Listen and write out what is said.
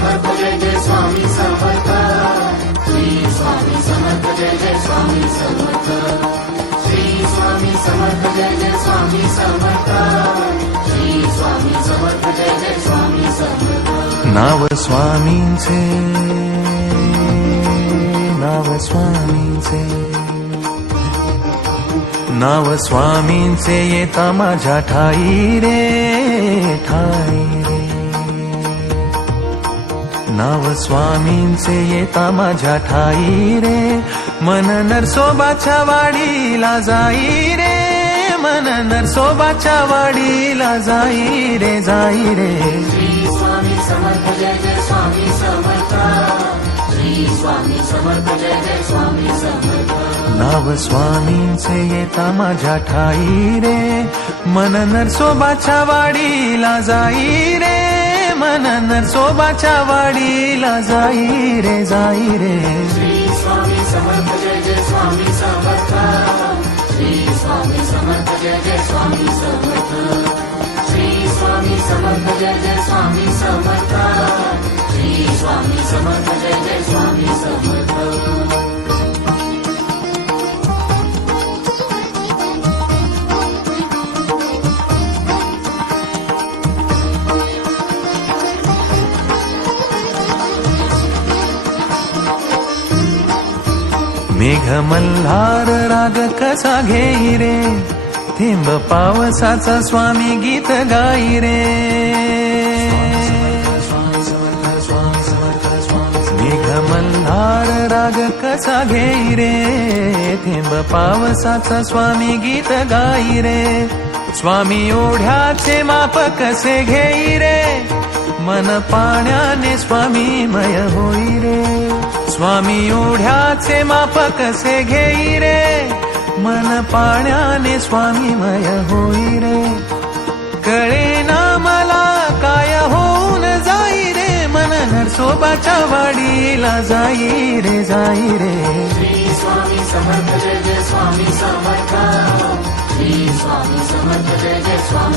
समर्थ जय जय स्वामी समर्थ. श्री स्वामी समर्थ जय जय स्वामी समर्थ. श्री स्वामी समर्थ जय जय स्वामी समर्थ. श्री स्वामी समर्थ जय जय स्वामी समर्थ. नाव स्वामींचे नाव स्वामींचे. नाव स्वामींचे येता माझ्या ठाई रे ठाई नाव स्वामींचे येता माझ्या ठाई रे. मन नरसोबाच्या वाडीला जाई रे. मन नरसोबाच्या वाडीला जाई रे जाई रे. स्वामी समर्थ जय जय समर्थ. नाव स्वामींचे येता माझ्या ठाई रे. मन नरसोबाच्या वाडीला जाई रे. मन सोबाच्या वाडीला जाई रे जाई रे. श्री स्वामी समर्थ जय जय स्वामी समर्थ. श्री स्वामी समर्थ जय जय स्वामी समर्थ. श्री स्वामी समर्थ जय जय स्वामी समर्थ. श्री स्वामी समर्थ जय जय स्वामी समर्थ. मेघ मल्हार राग कसा घेई रे? थेंब पावसाचा स्वामी गीत गाई रे. मेघ मल्हार राग कसा घेई रे? थेंब पावसाचा स्वामी गीत गाई रे. स्वामी ओढ्याचे माप कसे घेई रे? मन पाण्याने स्वामी मय हो स्वामी ओढ्याचे माप कसे घेई रे. मन पाण्याने स्वामी मय होई रे. कळे ना मला काय होऊन जाई रे. मन नरसोबाच्या वाडीला जाई रे जाई रे. स्वामी समर्थ जय स्वामी समर्थ. स्वामी समर्थ जय स्वामी